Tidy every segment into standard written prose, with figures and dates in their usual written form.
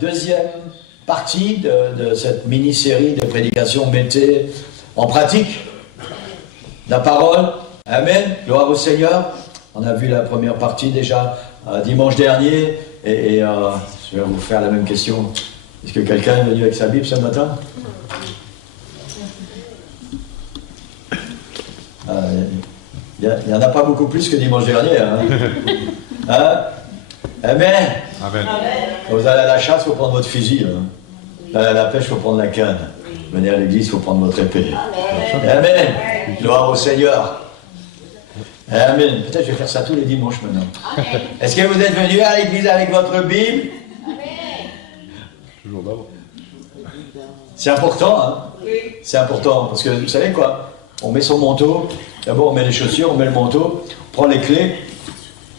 deuxième partie de cette mini-série de prédications. Mettez en pratique la parole. Amen. Gloire au Seigneur. On a vu la première partie déjà dimanche dernier. Et je vais vous faire la même question. Est-ce que quelqu'un est venu avec sa Bible ce matin? Il n'y en a pas beaucoup plus que dimanche dernier. Hein? Hein? Amen. Amen. Quand vous allez à la chasse, il faut prendre votre fusil. Hein? Vous allez à la pêche, il faut prendre la canne. Vous venez à l'église, il faut prendre votre épée. Amen. Amen. Gloire au Seigneur. Amen. Peut-être je vais faire ça tous les dimanches maintenant. Est-ce que vous êtes venus à l'église avec votre Bible? Toujours d'abord. C'est important, hein? C'est important, parce que vous savez quoi? On met son manteau, d'abord on met les chaussures, on met le manteau, on prend les clés,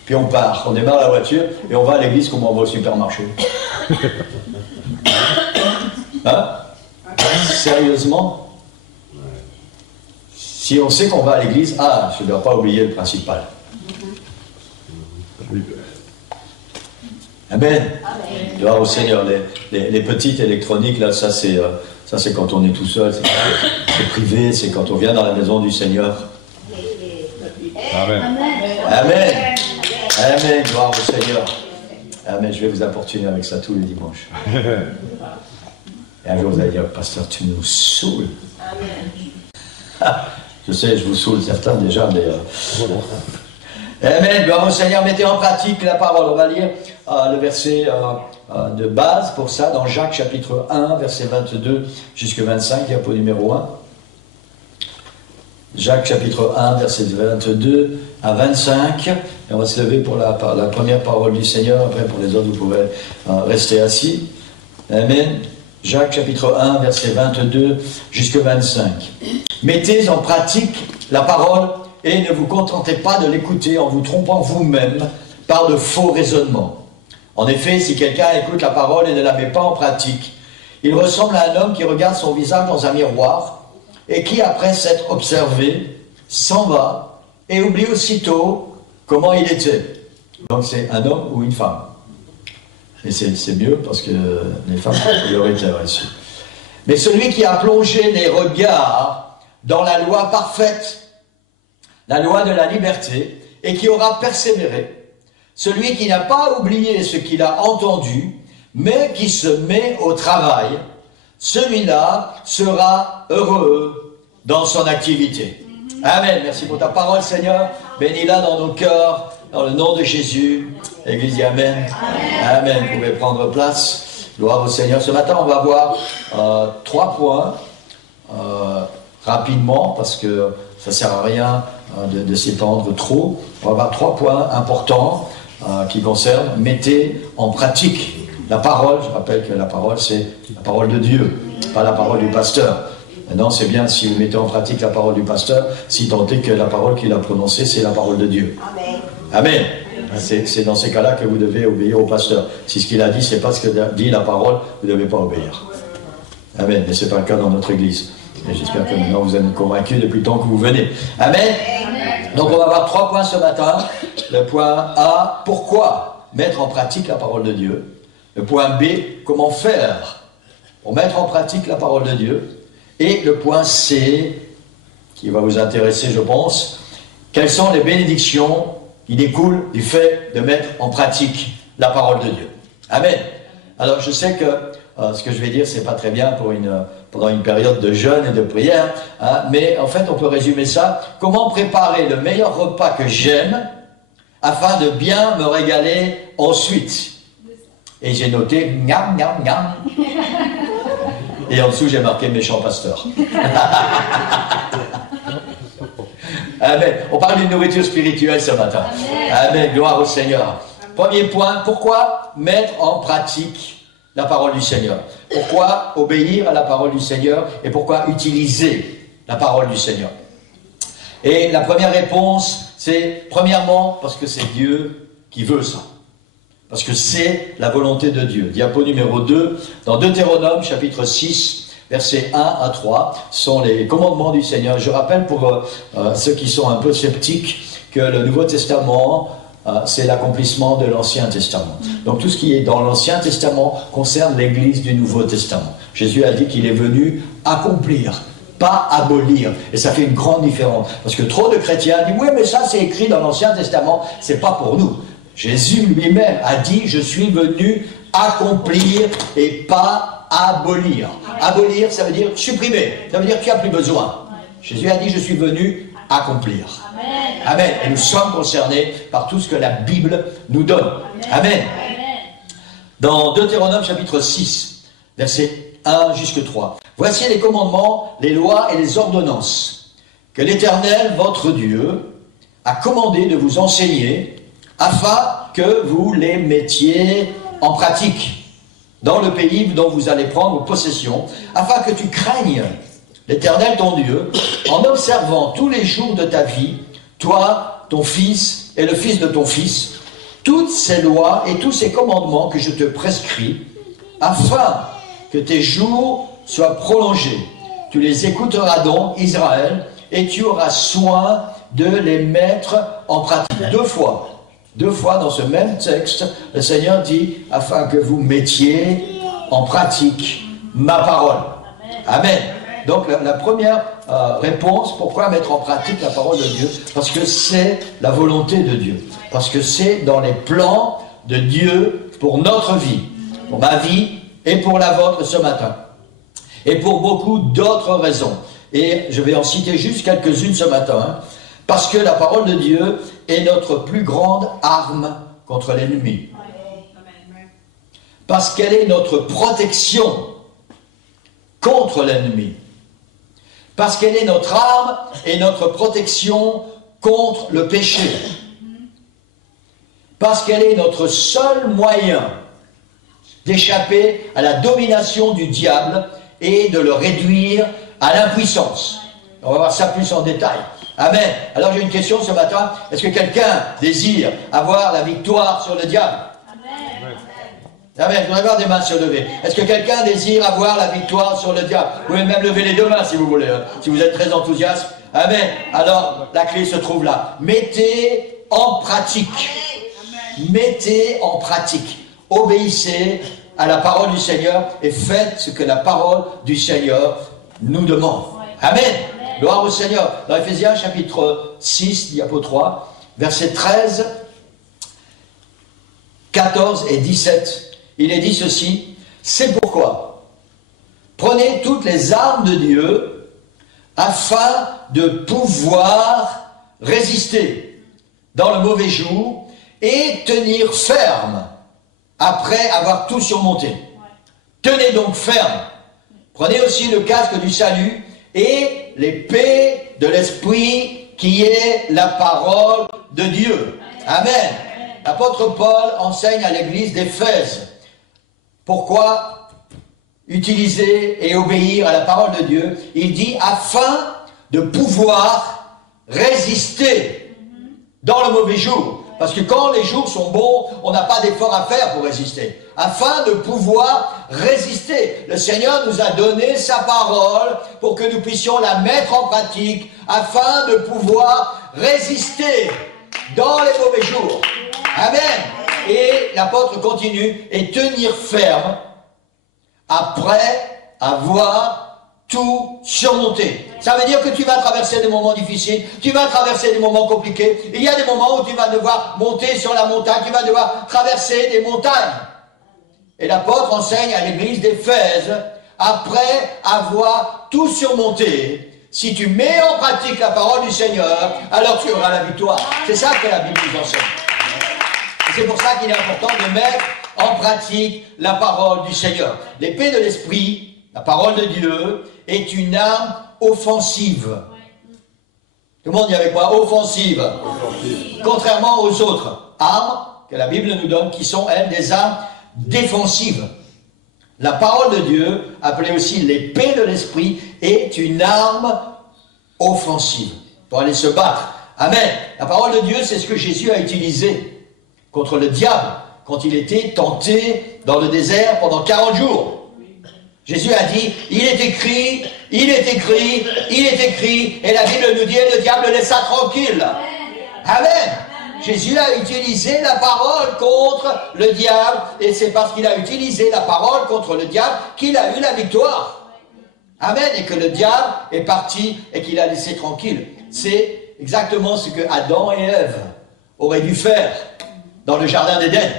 puis on part. On démarre la voiture et on va à l'église comme on va au supermarché. Hein? Sérieusement? Si on sait qu'on va à l'église, je ne dois pas oublier le principal. Amen. Gloire au Seigneur. Les petites électroniques, là, ça c'est quand on est tout seul, c'est privé, c'est quand on vient dans la maison du Seigneur. Amen. Amen. Amen. Gloire au Seigneur. Amen. Je vais vous importuner avec ça tous les dimanches. Et un jour vous allez dire, pasteur, tu nous saoules. Je sais, je vous saoule certains déjà, mais... Amen. Gloire au Seigneur. Mettez en pratique la parole. On va lire le verset de base pour ça, dans Jacques chapitre 1, verset 22 jusqu'à 25, diapo numéro 1. Jacques chapitre 1, verset 22 à 25. Et on va se lever pour la première parole du Seigneur. Après, pour les autres, vous pouvez rester assis. Amen. Jacques chapitre 1, verset 22 jusqu'à 25. Mettez en pratique la parole et ne vous contentez pas de l'écouter en vous trompant vous-même par de faux raisonnements. En effet, si quelqu'un écoute la parole et ne la met pas en pratique, il ressemble à un homme qui regarde son visage dans un miroir et qui, après s'être observé, s'en va et oublie aussitôt comment il était. Donc c'est un homme ou une femme. Et c'est mieux parce que les femmes sont prioritaires ici. Mais celui qui a plongé les regards dans la loi parfaite, la loi de la liberté, et qui aura persévéré, celui qui n'a pas oublié ce qu'il a entendu, mais qui se met au travail, celui-là sera heureux dans son activité. Amen. Merci pour ta parole, Seigneur. Bénis-la dans nos cœurs, dans le nom de Jésus. L'Église dit Amen. Amen. Vous pouvez prendre place. Gloire au Seigneur. Ce matin, on va voir 3 points rapidement, parce que ça ne sert à rien de s'étendre trop. On va voir 3 points importants qui concernent mettez en pratique la parole. Je rappelle que la parole, c'est la parole de Dieu, pas la parole du pasteur. Maintenant, c'est bien si vous mettez en pratique la parole du pasteur, si tant est que la parole qu'il a prononcée, c'est la parole de Dieu. Amen. Amen. C'est dans ces cas-là que vous devez obéir au pasteur. Si ce qu'il a dit, c'est pas ce que dit la parole, vous ne devez pas obéir. Amen. Mais ce n'est pas le cas dans notre Église. Et j'espère que maintenant vous êtes convaincus depuis le temps que vous venez. Amen. Donc on va avoir 3 points ce matin. Le point A, pourquoi mettre en pratique la parole de Dieu. Le point B, comment faire pour mettre en pratique la parole de Dieu. Et le point C, qui va vous intéresser je pense, quelles sont les bénédictions qui découlent du fait de mettre en pratique la parole de Dieu. Amen. Alors je sais que ce que je vais dire, c'est pas très bien pendant une période de jeûne et de prière, hein, mais en fait on peut résumer ça. Comment préparer le meilleur repas que j'aime afin de bien me régaler ensuite. Et j'ai noté miam miam miam. Et en dessous j'ai marqué méchant pasteur. Amen. On parle d'une nourriture spirituelle ce matin. Amen. Amen. Gloire au Seigneur. Premier point, pourquoi mettre en pratique la parole du Seigneur? Pourquoi obéir à la parole du Seigneur? Et pourquoi utiliser la parole du Seigneur? Et la première réponse, c'est premièrement parce que c'est Dieu qui veut ça. Parce que c'est la volonté de Dieu. Diapo numéro 2, dans Deutéronome chapitre 6, versets 1 à 3, sont les commandements du Seigneur. Je rappelle pour ceux qui sont un peu sceptiques que le Nouveau Testament, c'est l'accomplissement de l'Ancien Testament. Donc tout ce qui est dans l'Ancien Testament concerne l'Église du Nouveau Testament. Jésus a dit qu'il est venu accomplir, pas abolir. Et ça fait une grande différence. Parce que trop de chrétiens disent « Oui, mais ça c'est écrit dans l'Ancien Testament, c'est pas pour nous. » Jésus lui-même a dit « Je suis venu accomplir et pas abolir. » Abolir, ça veut dire supprimer. Ça veut dire qu'il n'y a plus besoin. Jésus a dit « Je suis venu accomplir. » Amen. Et nous sommes concernés par tout ce que la Bible nous donne. Amen. Dans Deutéronome chapitre 6, versets 1 jusqu'à 3. Voici les commandements, les lois et les ordonnances que l'Éternel, votre Dieu, a commandé de vous enseigner afin que vous les mettiez en pratique dans le pays dont vous allez prendre possession, afin que tu craignes l'Éternel ton Dieu, en observant tous les jours de ta vie, toi, ton fils et le fils de ton fils, toutes ces lois et tous ces commandements que je te prescris, afin que tes jours soient prolongés. Tu les écouteras donc, Israël, et tu auras soin de les mettre en pratique. Deux fois dans ce même texte, le Seigneur dit, afin que vous mettiez en pratique ma parole. Amen. Donc la première réponse, pourquoi mettre en pratique la parole de Dieu? Parce que c'est la volonté de Dieu. Parce que c'est dans les plans de Dieu pour notre vie, pour ma vie et pour la vôtre ce matin. Et pour beaucoup d'autres raisons. Et je vais en citer juste quelques-unes ce matin. Hein, parce que la parole de Dieu est notre plus grande arme contre l'ennemi. Parce qu'elle est notre protection contre l'ennemi. Parce qu'elle est notre arme et notre protection contre le péché. Parce qu'elle est notre seul moyen d'échapper à la domination du diable et de le réduire à l'impuissance. On va voir ça plus en détail. Amen. Alors j'ai une question ce matin. Est-ce que quelqu'un désire avoir la victoire sur le diable? Amen. Je voudrais voir des mains se lever. Est-ce que quelqu'un désire avoir la victoire sur le diable? Vous pouvez même lever les deux mains si vous voulez, si vous êtes très enthousiaste. Amen. Alors, la clé se trouve là. Mettez en pratique. Mettez en pratique. Obéissez à la parole du Seigneur et faites ce que la parole du Seigneur nous demande. Amen. Gloire au Seigneur. Dans Ephésiens chapitre 6, diapo 3, versets 13, 14 et 17, il est dit ceci: c'est pourquoi prenez toutes les armes de Dieu afin de pouvoir résister dans le mauvais jour et tenir ferme après avoir tout surmonté. Tenez donc ferme. Prenez aussi le casque du salut et l'épée de l'Esprit qui est la parole de Dieu. Amen. L'apôtre Paul enseigne à l'église d'Éphèse pourquoi utiliser et obéir à la parole de Dieu. Il dit afin de pouvoir résister dans le mauvais jour. Parce que quand les jours sont bons, on n'a pas d'effort à faire pour résister. Afin de pouvoir résister. Le Seigneur nous a donné sa parole pour que nous puissions la mettre en pratique afin de pouvoir résister dans les mauvais jours. Amen. Et l'apôtre continue, et tenir ferme après avoir tout surmonté. Ça veut dire que tu vas traverser des moments difficiles, tu vas traverser des moments compliqués. Il y a des moments où tu vas devoir monter sur la montagne, tu vas devoir traverser des montagnes. Et l'apôtre enseigne à l'église d'Éphèse, après avoir tout surmonté, si tu mets en pratique la parole du Seigneur, alors tu auras la victoire. C'est ça que la Bible nous enseigne. Et c'est pour ça qu'il est important de mettre en pratique la parole du Seigneur. L'épée de l'Esprit, la parole de Dieu, est une arme offensive. Tout le monde dit avec moi, offensive. Contrairement aux autres armes que la Bible nous donne, qui sont, elles, des armes défensives. La parole de Dieu, appelée aussi l'épée de l'Esprit, est une arme offensive pour aller se battre. Amen. La parole de Dieu, c'est ce que Jésus a utilisé contre le diable quand il était tenté dans le désert pendant 40 jours. Jésus a dit, il est écrit, il est écrit, il est écrit, et la Bible nous dit, le diable laissa tranquille. Amen. Jésus a utilisé la parole contre le diable, et c'est parce qu'il a utilisé la parole contre le diable qu'il a eu la victoire. Amen. Et que le diable est parti et qu'il a laissé tranquille. C'est exactement ce que Adam et Ève auraient dû faire dans le jardin d'Éden.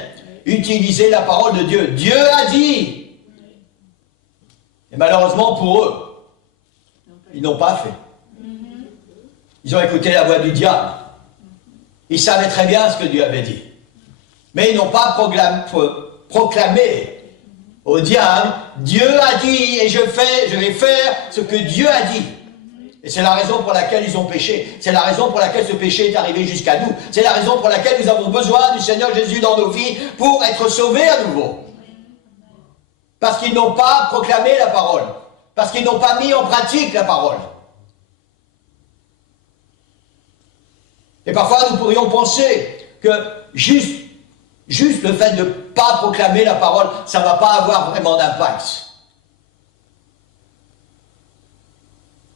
Utiliser la parole de Dieu. Dieu a dit. Et malheureusement pour eux, ils n'ont pas fait. Ils ont écouté la voix du diable. Ils savaient très bien ce que Dieu avait dit. Mais ils n'ont pas proclamé au diable, Dieu a dit et je vais faire ce que Dieu a dit. Et c'est la raison pour laquelle ils ont péché. C'est la raison pour laquelle ce péché est arrivé jusqu'à nous. C'est la raison pour laquelle nous avons besoin du Seigneur Jésus dans nos vies pour être sauvés à nouveau. Parce qu'ils n'ont pas proclamé la parole. Parce qu'ils n'ont pas mis en pratique la parole. Et parfois nous pourrions penser que juste le fait de ne pas proclamer la parole, ça ne va pas avoir vraiment d'impact.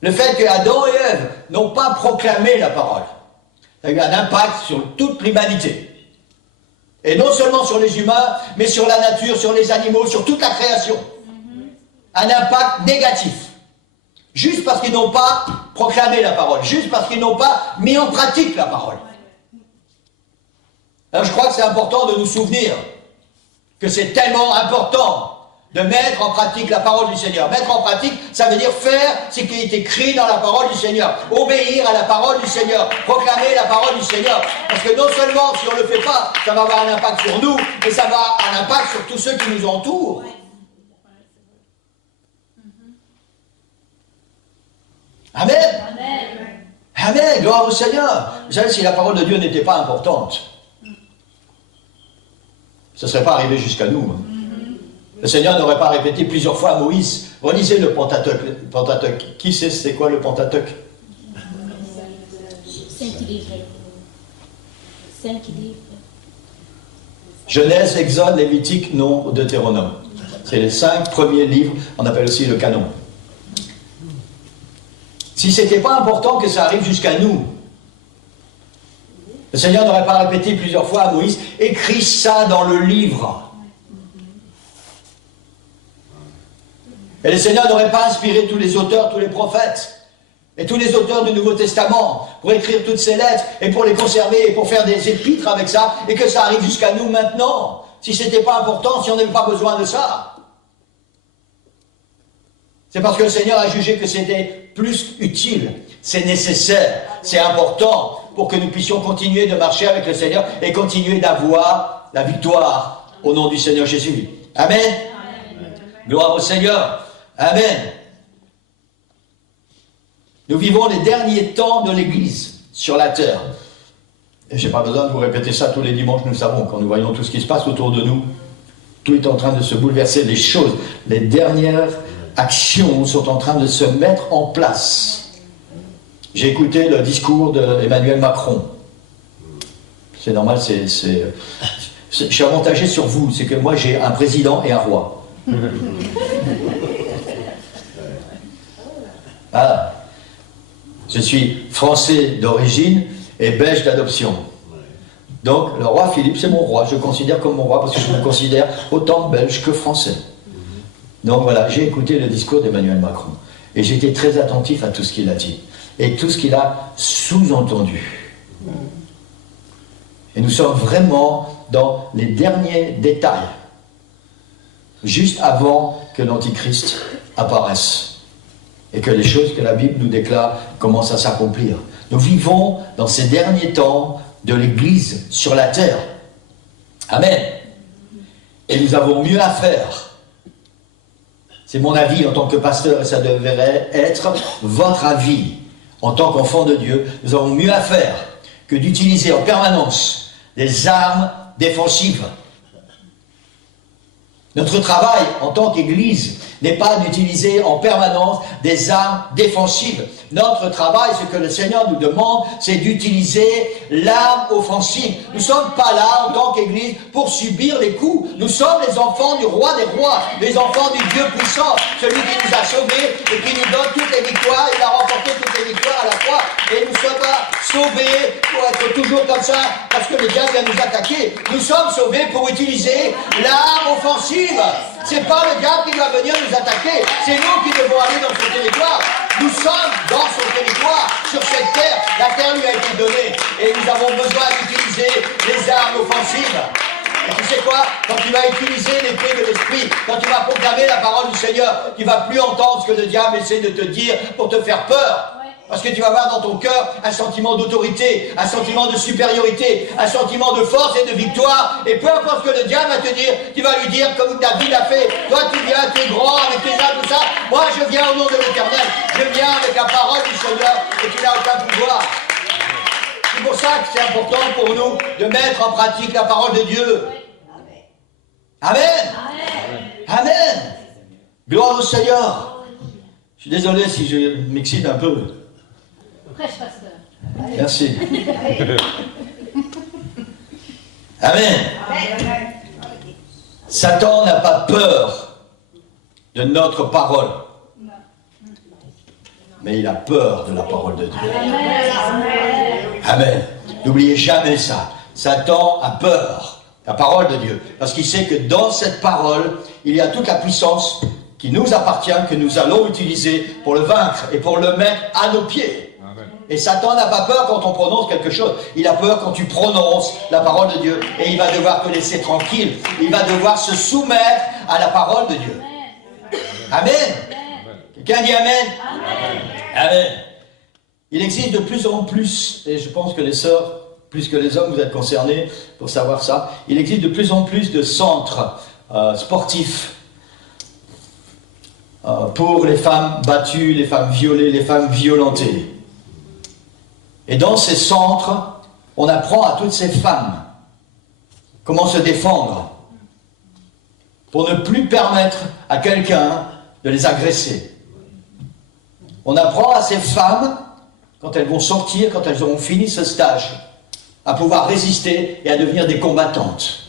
Le fait que Adam et Ève n'ont pas proclamé la parole, ça a eu un impact sur toute l'humanité. Et non seulement sur les humains, mais sur la nature, sur les animaux, sur toute la création. Un impact négatif. Juste parce qu'ils n'ont pas proclamé la parole. Juste parce qu'ils n'ont pas mis en pratique la parole. Alors je crois que c'est important de nous souvenir que c'est tellement important de mettre en pratique la parole du Seigneur. Mettre en pratique, ça veut dire faire ce qui est écrit dans la parole du Seigneur. Obéir à la parole du Seigneur. Proclamer la parole du Seigneur. Parce que non seulement, si on ne le fait pas, ça va avoir un impact sur nous, mais ça va avoir un impact sur tous ceux qui nous entourent. Amen. Amen. Amen. Gloire au Seigneur. Vous savez, si la parole de Dieu n'était pas importante, ce ne serait pas arrivé jusqu'à nous. Le Seigneur n'aurait pas répété plusieurs fois à Moïse. Relisez le Pentateuque. Qui sait c'est quoi le Pentateuque? 5 livres. 5 livres. Genèse, Exode, Lévitique, Nombre, Deutéronome. C'est les 5 premiers livres, on appelle aussi le canon. Si ce n'était pas important que ça arrive jusqu'à nous, le Seigneur n'aurait pas répété plusieurs fois à Moïse, écris ça dans le livre. Et le Seigneur n'aurait pas inspiré tous les auteurs, tous les prophètes, et tous les auteurs du Nouveau Testament pour écrire toutes ces lettres, et pour les conserver, et pour faire des épîtres avec ça, et que ça arrive jusqu'à nous maintenant. Si ce n'était pas important, si on n'avait pas besoin de ça. C'est parce que le Seigneur a jugé que c'était plus utile, c'est nécessaire, c'est important pour que nous puissions continuer de marcher avec le Seigneur et continuer d'avoir la victoire au nom du Seigneur Jésus. Amen. Amen. Gloire au Seigneur. Amen. Nous vivons les derniers temps de l'Église sur la terre. Et je n'ai pas besoin de vous répéter ça tous les dimanches, nous savons, quand nous voyons tout ce qui se passe autour de nous, tout est en train de se bouleverser, les choses, les dernières actions sont en train de se mettre en place. J'ai écouté le discours d'Emmanuel Macron. C'est normal, je suis avantagé sur vous, c'est que moi j'ai un président et un roi. Voilà. Je suis français d'origine et belge d'adoption. Donc le roi Philippe, c'est mon roi, je le considère comme mon roi parce que je me considère autant belge que français. Donc voilà, j'ai écouté le discours d'Emmanuel Macron et j'ai été très attentif à tout ce qu'il a dit et tout ce qu'il a sous-entendu. Et nous sommes vraiment dans les derniers détails, juste avant que l'Antichrist apparaisse et que les choses que la Bible nous déclare commencent à s'accomplir. Nous vivons dans ces derniers temps de l'Église sur la terre. Amen. Et nous avons mieux à faire. C'est mon avis en tant que pasteur et ça devrait être votre avis en tant qu'enfant de Dieu. Nous avons mieux à faire que d'utiliser en permanence des armes défensives. Notre travail en tant qu'Église n'est pas d'utiliser en permanence des armes défensives. Notre travail, ce que le Seigneur nous demande, c'est d'utiliser l'arme offensive. Nous ne sommes pas là en tant qu'Église pour subir les coups. Nous sommes les enfants du roi des rois, les enfants du Dieu puissant, celui qui nous a sauvés et qui nous donne toutes les victoires. Il a remporté toutes les victoires à la croix. Et nous ne sommes pas sauvés pour être toujours comme ça parce que le diable vient nous attaquer. Nous sommes sauvés pour utiliser l'arme offensive. C'est pas le diable qui va venir nous attaquer, c'est nous qui devons aller dans son territoire. Nous sommes dans son territoire, sur cette terre. La terre lui a été donnée et nous avons besoin d'utiliser les armes offensives. Et tu sais quoi? Quand tu vas utiliser l'épée de l'esprit, quand tu vas proclamer la parole du Seigneur, tu ne vas plus entendre ce que le diable essaie de te dire pour te faire peur. Parce que tu vas avoir dans ton cœur un sentiment d'autorité, un sentiment de supériorité, un sentiment de force et de victoire. Et peu importe ce que le diable va te dire, tu vas lui dire comme David a fait. Toi tu viens, tu es grand avec tes armes, tout ça. Moi je viens au nom de l'Éternel. Je viens avec la parole du Seigneur et tu n'as aucun pouvoir. C'est pour ça que c'est important pour nous de mettre en pratique la parole de Dieu. Amen. Amen. Amen. Gloire au Seigneur. Je suis désolé si je m'excite un peu. Prêche, pasteur. Merci. Amen. Satan n'a pas peur de notre parole. Mais il a peur de la parole de Dieu. Amen. N'oubliez jamais ça. Satan a peur de la parole de Dieu. Parce qu'il sait que dans cette parole, il y a toute la puissance qui nous appartient, que nous allons utiliser pour le vaincre et pour le mettre à nos pieds. Et Satan n'a pas peur quand on prononce quelque chose. Il a peur quand tu prononces la parole de Dieu. Et il va devoir te laisser tranquille. Il va devoir se soumettre à la parole de Dieu. Amen. Quelqu'un dit Amen. Amen. Amen. Il existe de plus en plus, et je pense que les sœurs, plus que les hommes, vous êtes concernés pour savoir ça, il existe de plus en plus de centres sportifs pour les femmes battues, les femmes violées, les femmes violentées. Et dans ces centres, on apprend à toutes ces femmes comment se défendre pour ne plus permettre à quelqu'un de les agresser. On apprend à ces femmes, quand elles vont sortir, quand elles auront fini ce stage, à pouvoir résister et à devenir des combattantes.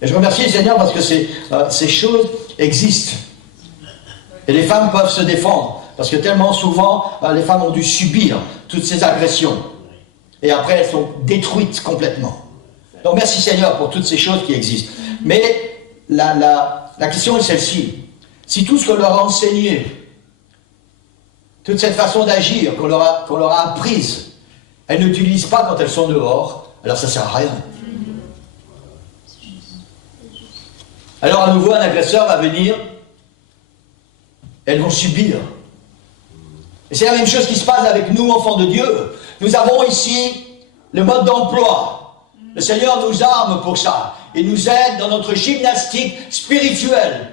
Et je remercie le Seigneur parce que ces choses existent. Et les femmes peuvent se défendre. Parce que tellement souvent, les femmes ont dû subir toutes ces agressions. Et après, elles sont détruites complètement. Donc merci Seigneur pour toutes ces choses qui existent. Mais la question est celle-ci. Si tout ce qu'on leur a enseigné, toute cette façon d'agir qu'on leur a apprise, elles n'utilisent pas quand elles sont dehors, alors ça ne sert à rien. Alors à nouveau, un agresseur va venir, elles vont subir. Et c'est la même chose qui se passe avec nous, enfants de Dieu. Nous avons ici le mode d'emploi. Le Seigneur nous arme pour ça. Il nous aide dans notre gymnastique spirituelle.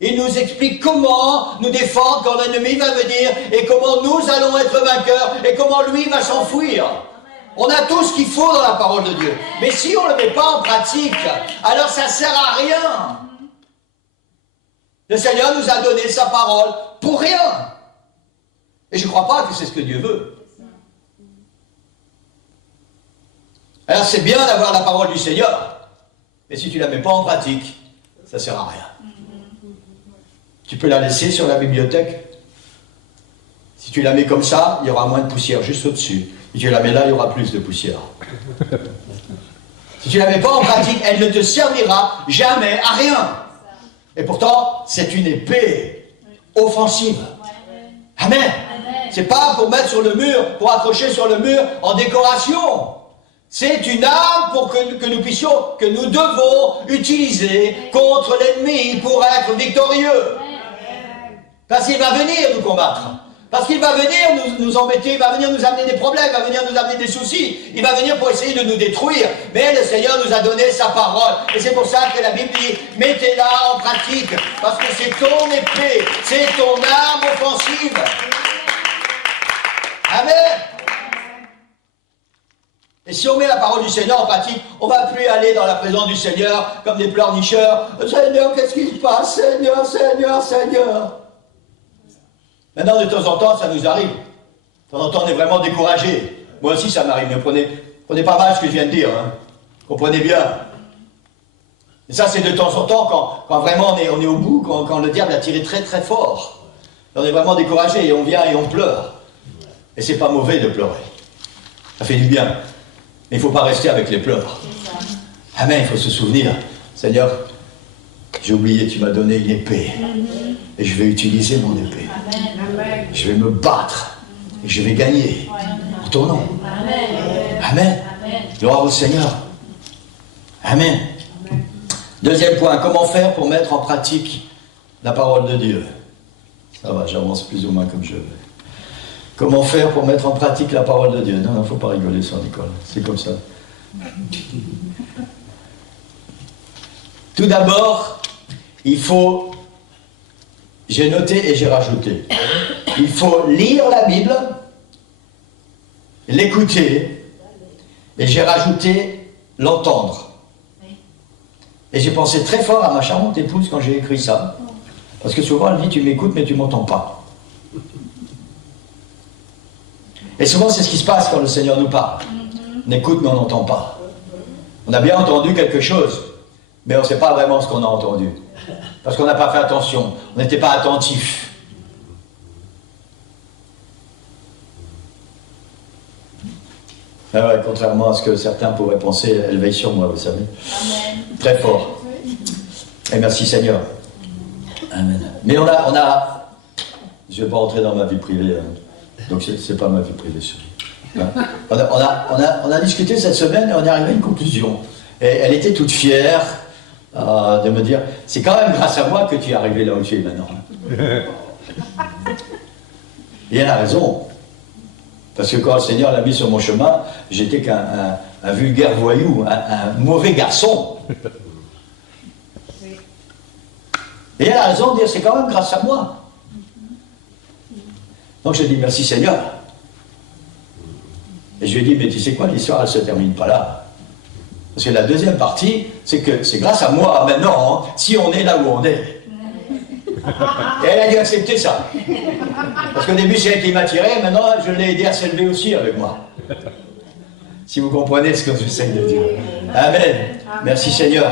Il nous explique comment nous défendre quand l'ennemi va venir et comment nous allons être vainqueurs et comment lui va s'enfuir. On a tout ce qu'il faut dans la parole de Dieu. Mais si on ne le met pas en pratique, alors ça ne sert à rien. Le Seigneur nous a donné sa parole pour rien. Et je ne crois pas que c'est ce que Dieu veut. Alors c'est bien d'avoir la parole du Seigneur. Mais si tu ne la mets pas en pratique, ça ne sert à rien. Tu peux la laisser sur la bibliothèque. Si tu la mets comme ça, il y aura moins de poussière juste au-dessus. Si tu la mets là, il y aura plus de poussière. Si tu ne la mets pas en pratique, elle ne te servira jamais à rien. Et pourtant, c'est une épée offensive. Amen. C'est pas pour mettre sur le mur, pour accrocher sur le mur en décoration. C'est une arme pour que nous puissions, que nous devons utiliser contre l'ennemi pour être victorieux. Parce qu'il va venir nous combattre. Parce qu'il va venir nous embêter, il va venir nous amener des problèmes, il va venir nous amener des soucis, il va venir pour essayer de nous détruire. Mais le Seigneur nous a donné sa parole. Et c'est pour ça que la Bible dit, mettez-la en pratique. Parce que c'est ton épée, c'est ton arme offensive. Amen. Et si on met la parole du Seigneur en pratique, on ne va plus aller dans la présence du Seigneur comme des pleurnicheurs. Seigneur, qu'est-ce qui se passe? Seigneur, Seigneur, Seigneur. Maintenant, de temps en temps, ça nous arrive. De temps en temps, on est vraiment découragé. Moi aussi, ça m'arrive. Mais prenez pas mal ce que je viens de dire. Hein. Comprenez bien. Et ça, c'est de temps en temps, quand vraiment on est au bout, quand le diable a tiré très très fort. On est vraiment découragé et on vient et on pleure. Et c'est pas mauvais de pleurer. Ça fait du bien. Mais il ne faut pas rester avec les pleurs. Amen, il faut se souvenir. Seigneur, j'ai oublié, tu m'as donné une épée. Et je vais utiliser mon épée. Je vais me battre. Et je vais gagner. En ton nom. Amen. Gloire au Seigneur. Amen. Deuxième point, comment faire pour mettre en pratique la parole de Dieu? Ça va, j'avance plus ou moins comme je veux. Comment faire pour mettre en pratique la parole de Dieu? Non, il ne faut pas rigoler sur l'école. C'est comme ça. Tout d'abord, il faut, j'ai noté et j'ai rajouté, il faut lire la Bible, l'écouter, et j'ai rajouté l'entendre. Et j'ai pensé très fort à ma charmante épouse quand j'ai écrit ça. Parce que souvent elle dit, tu m'écoutes mais tu ne m'entends pas. Et souvent c'est ce qui se passe quand le Seigneur nous parle. On écoute mais on n'entend pas. On a bien entendu quelque chose, mais on ne sait pas vraiment ce qu'on a entendu. Parce qu'on n'a pas fait attention, on n'était pas attentif. Ah ouais, contrairement à ce que certains pourraient penser, elle veille sur moi, vous savez. Amen. Très fort. Et merci Seigneur. Amen. Mais on a je ne vais pas rentrer dans ma vie privée, hein. Donc c'est pas ma vie privée. On a discuté cette semaine et on est arrivé à une conclusion. Et elle était toute fière de me dire, c'est quand même grâce à moi que tu es arrivé là où tu es maintenant. Et elle a raison. Parce que quand le Seigneur l'a mis sur mon chemin, j'étais qu'un vulgaire voyou, un mauvais garçon. Et elle a raison de dire, c'est quand même grâce à moi. Donc je dis, merci Seigneur. Et je lui ai dit, mais tu sais quoi, l'histoire, elle ne se termine pas là. Parce que la deuxième partie, c'est que c'est grâce à moi, maintenant, hein, si on est là où on est. Et elle a dû accepter ça. Parce qu'au début, c'est elle qui m'a tiré, maintenant, je l'ai aidé à s'élever aussi avec moi. Si vous comprenez ce que j'essaie de dire. Amen. Merci Seigneur.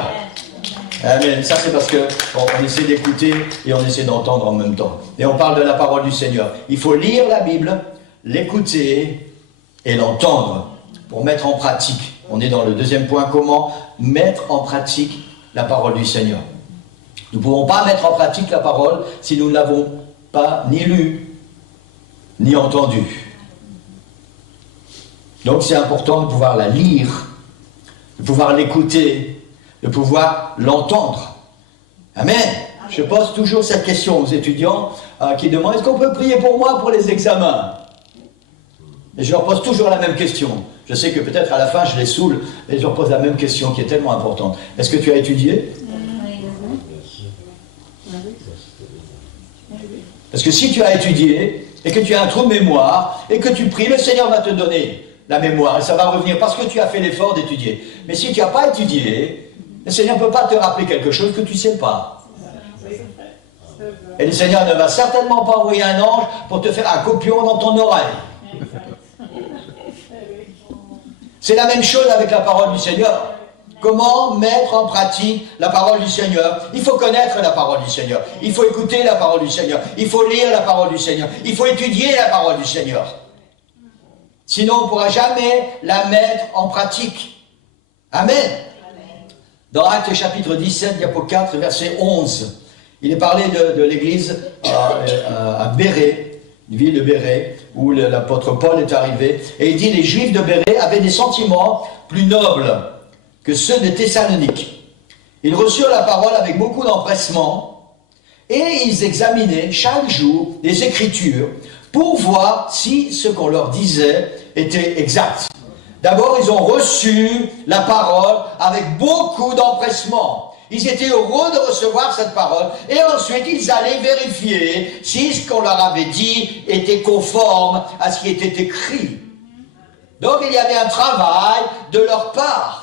Amen. Ça, c'est parce que on essaie d'écouter et on essaie d'entendre en même temps. Et on parle de la parole du Seigneur. Il faut lire la Bible, l'écouter et l'entendre pour mettre en pratique. On est dans le deuxième point, comment mettre en pratique la parole du Seigneur. Nous ne pouvons pas mettre en pratique la parole si nous ne l'avons pas ni lue, ni entendue. Donc c'est important de pouvoir la lire, de pouvoir l'écouter, de pouvoir l'entendre. Amen. Je pose toujours cette question aux étudiants qui demandent, est-ce qu'on peut prier pour moi pour les examens? Et je leur pose toujours la même question. Je sais que peut-être à la fin je les saoule, et je leur pose la même question qui est tellement importante. Est-ce que tu as étudié? Parce que si tu as étudié, et que tu as un trou de mémoire, et que tu pries, le Seigneur va te donner la mémoire, et ça va revenir parce que tu as fait l'effort d'étudier. Mais si tu n'as pas étudié, le Seigneur ne peut pas te rappeler quelque chose que tu ne sais pas. Et le Seigneur ne va certainement pas envoyer un ange pour te faire un copion dans ton oreille. C'est la même chose avec la parole du Seigneur. Comment mettre en pratique la parole du Seigneur? Il faut connaître la parole du Seigneur. Il faut écouter la parole du Seigneur. Il faut lire la parole du Seigneur. Il faut étudier la parole du Seigneur. Sinon, on ne pourra jamais la mettre en pratique. Amen. Dans Actes chapitre 17, diapo 4, verset 11, il est parlé de l'église à Bérée, une ville de Bérée, où l'apôtre Paul est arrivé. Et il dit, les Juifs de Bérée avaient des sentiments plus nobles que ceux de Thessalonique. Ils reçurent la parole avec beaucoup d'empressement et ils examinaient chaque jour les Écritures pour voir si ce qu'on leur disait était exact. D'abord, ils ont reçu la parole avec beaucoup d'empressement. Ils étaient heureux de recevoir cette parole et ensuite ils allaient vérifier si ce qu'on leur avait dit était conforme à ce qui était écrit. Donc il y avait un travail de leur part.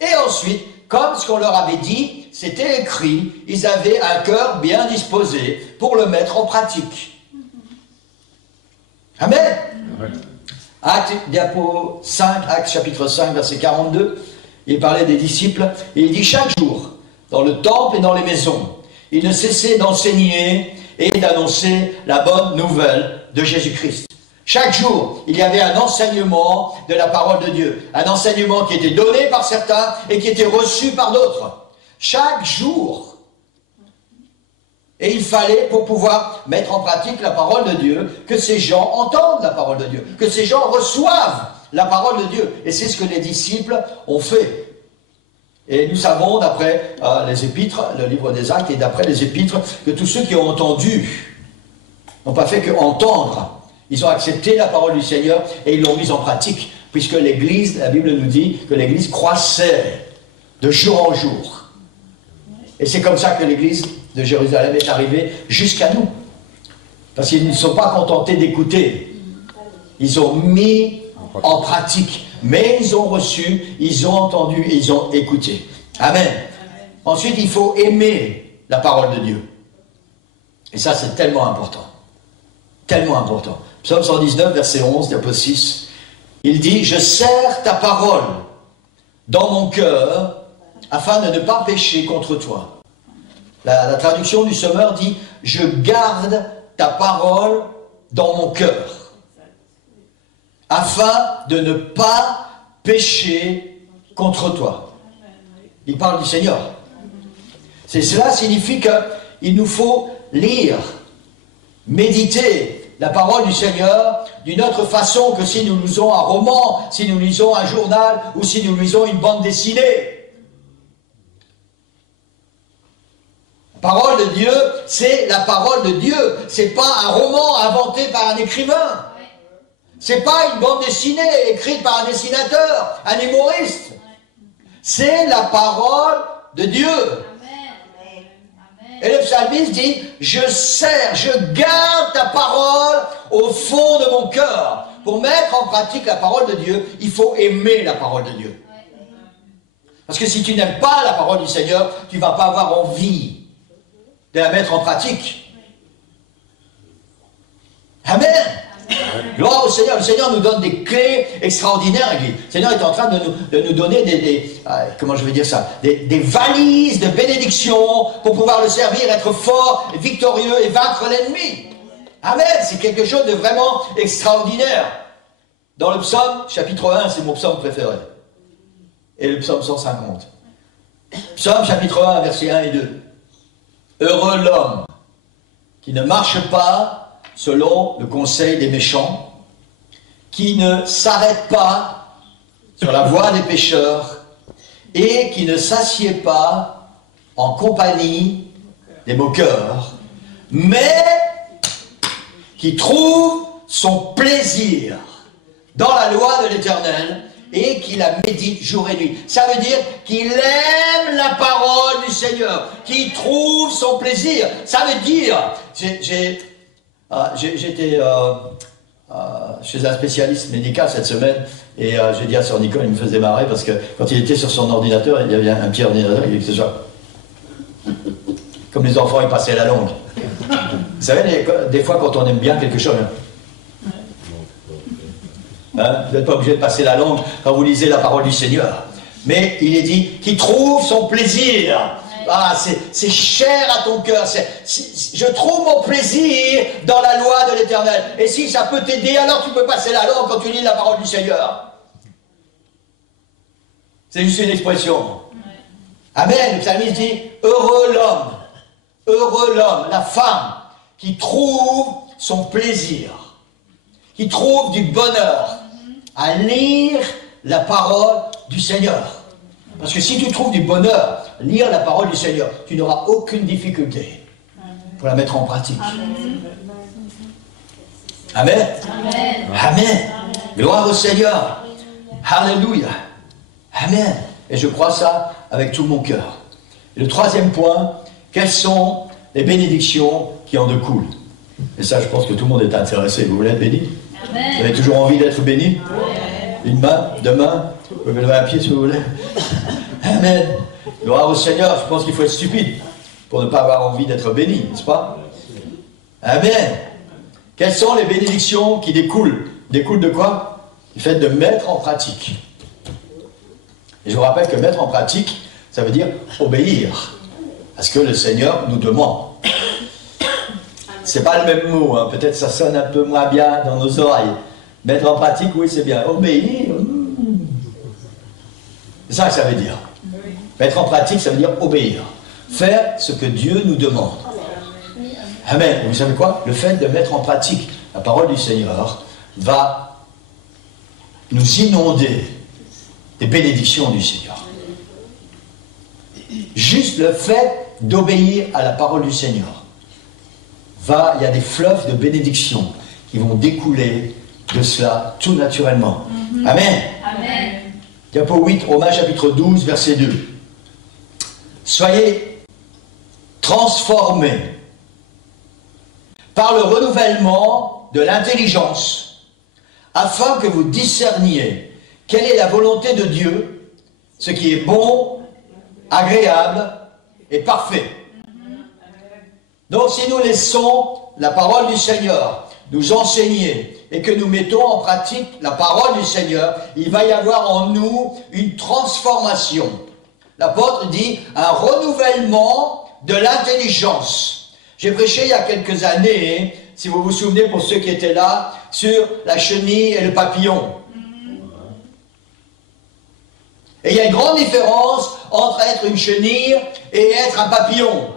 Et ensuite, comme ce qu'on leur avait dit, c'était écrit, ils avaient un cœur bien disposé pour le mettre en pratique. Amen. Acte, diapo 5, Acte chapitre 5, verset 42, il parlait des disciples, et il dit chaque jour, dans le temple et dans les maisons, il ne cessait d'enseigner et d'annoncer la bonne nouvelle de Jésus-Christ. Chaque jour, il y avait un enseignement de la parole de Dieu. Un enseignement qui était donné par certains et qui était reçu par d'autres. Chaque jour. Et il fallait, pour pouvoir mettre en pratique la parole de Dieu, que ces gens entendent la parole de Dieu. Que ces gens reçoivent la parole de Dieu. Et c'est ce que les disciples ont fait. Et nous savons, d'après les épîtres, le livre des Actes, et d'après les épîtres, que tous ceux qui ont entendu n'ont pas fait que entendre. Ils ont accepté la parole du Seigneur et ils l'ont mise en pratique, puisque l'Église, la Bible nous dit que l'Église croissait de jour en jour. Et c'est comme ça que l'Église de Jérusalem est arrivée jusqu'à nous. Parce qu'ils ne sont pas contentés d'écouter. Ils ont mis en pratique. Mais ils ont reçu, ils ont entendu, ils ont écouté. Amen. Ensuite, il faut aimer la parole de Dieu. Et ça, c'est tellement important. Tellement important. Psaume 119, verset 11, diapo 6, il dit « Je serre ta parole dans mon cœur afin de ne pas pécher contre toi. » La traduction du Sommeur dit « Je garde ta parole dans mon cœur afin de ne pas pécher contre toi. » Il parle du Seigneur. Cela signifie qu'il nous faut lire, méditer la parole du Seigneur d'une autre façon que si nous lisons un roman, si nous lisons un journal ou si nous lisons une bande dessinée. La parole de Dieu, c'est la parole de Dieu. C'est pas un roman inventé par un écrivain. C'est pas une bande dessinée écrite par un dessinateur, un humoriste. C'est la parole de Dieu. Et le psalmiste dit, je serre, je garde ta parole au fond de mon cœur. Pour mettre en pratique la parole de Dieu, il faut aimer la parole de Dieu. Parce que si tu n'aimes pas la parole du Seigneur, tu ne vas pas avoir envie de la mettre en pratique. Amen. Gloire au Seigneur. Le Seigneur nous donne des clés extraordinaires. Le Seigneur est en train de nous donner comment je vais dire ça, des valises de bénédiction pour pouvoir le servir, être fort, victorieux et vaincre l'ennemi. Amen. C'est quelque chose de vraiment extraordinaire. Dans le psaume, chapitre 1, c'est mon psaume préféré. Et le psaume 150. Psaume chapitre 1, versets 1 et 2. Heureux l'homme qui ne marche pas selon le conseil des méchants, qui ne s'arrête pas sur la voie des pécheurs et qui ne s'assied pas en compagnie des moqueurs, mais qui trouve son plaisir dans la loi de l'Éternel et qui la médite jour et nuit. Ça veut dire qu'il aime la parole du Seigneur, qu'il trouve son plaisir. Ça veut dire, j'étais chez un spécialiste médical cette semaine et j'ai dit à Sœur Nicole, il me faisait marrer parce que quand il était sur son ordinateur, il y avait un petit ordinateur, il était genre comme les enfants, ils passaient la langue. Vous savez, des fois quand on aime bien quelque chose, hein, vous n'êtes pas obligé de passer la langue quand vous lisez la parole du Seigneur. Mais il est dit qu'il trouve son plaisir. Ah, c'est cher à ton cœur. Je trouve mon plaisir dans la loi de l'Éternel. Et si ça peut t'aider, alors tu peux passer la langue quand tu lis la parole du Seigneur. C'est juste une expression. Amen. Le psalmiste dit, heureux l'homme, la femme qui trouve son plaisir, qui trouve du bonheur à lire la parole du Seigneur. Parce que si tu trouves du bonheur à lire la parole du Seigneur, tu n'auras aucune difficulté pour la mettre en pratique. Amen. Amen. Amen. Gloire au Seigneur. Alléluia. Amen. Et je crois ça avec tout mon cœur. Et le troisième point, quelles sont les bénédictions qui en découlent? Et ça, je pense que tout le monde est intéressé. Vous voulez être béni? Amen. Vous avez toujours envie d'être béni? Amen. Une main, deux mains, vous pouvez lever un pied si vous voulez. Amen. Gloire au Seigneur. Je pense qu'il faut être stupide pour ne pas avoir envie d'être béni, n'est-ce pas? Amen. Quelles sont les bénédictions qui découlent? Découlent de quoi? Du fait de mettre en pratique. Et je vous rappelle que mettre en pratique, ça veut dire obéir à ce que le Seigneur nous demande. C'est pas le même mot, hein. Peut-être ça sonne un peu moins bien dans nos oreilles. Mettre en pratique, oui, c'est bien. Obéir, c'est ça que ça veut dire. Mettre en pratique, ça veut dire obéir. Faire ce que Dieu nous demande. Amen. Vous savez quoi? Le fait de mettre en pratique la parole du Seigneur va nous inonder des bénédictions du Seigneur. Juste le fait d'obéir à la parole du Seigneur. Il y a des fleuves de bénédictions qui vont découler de cela tout naturellement. Amen. Amen. Diapo 8, Romains chapitre 12, verset 2. Soyez transformés par le renouvellement de l'intelligence, afin que vous discerniez quelle est la volonté de Dieu, ce qui est bon, agréable et parfait. Donc si nous laissons la parole du Seigneur nous enseigner et que nous mettons en pratique la parole du Seigneur, il va y avoir en nous une transformation. L'apôtre dit un renouvellement de l'intelligence. J'ai prêché il y a quelques années, si vous vous souvenez pour ceux qui étaient là, sur la chenille et le papillon. Et il y a une grande différence entre être une chenille et être un papillon.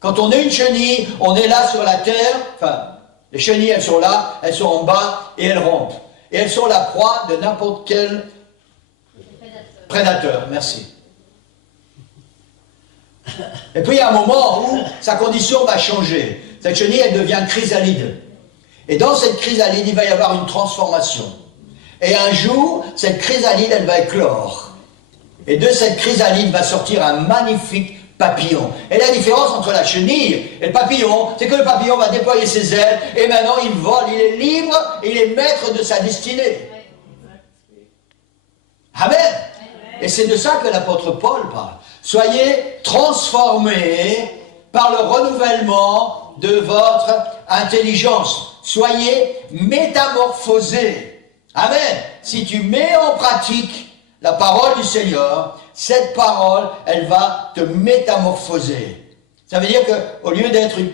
Quand on est une chenille, on est là sur la terre, enfin, les chenilles, elles sont là, elles sont en bas et elles rampent. Et elles sont la proie de n'importe quel prédateur. Merci. Et puis il y a un moment où sa condition va changer. Cette chenille, elle devient chrysalide. Et dans cette chrysalide, il va y avoir une transformation. Et un jour, cette chrysalide, elle va éclore. Et de cette chrysalide va sortir un magnifique papillon. Et la différence entre la chenille et le papillon, c'est que le papillon va déployer ses ailes et maintenant il vole, il est libre, il est maître de sa destinée. Amen. Et c'est de ça que l'apôtre Paul parle. Soyez transformés par le renouvellement de votre intelligence. soyez métamorphosés. Amen. Si tu mets en pratique la parole du Seigneur, cette parole, elle va te métamorphoser. Ça veut dire qu'au lieu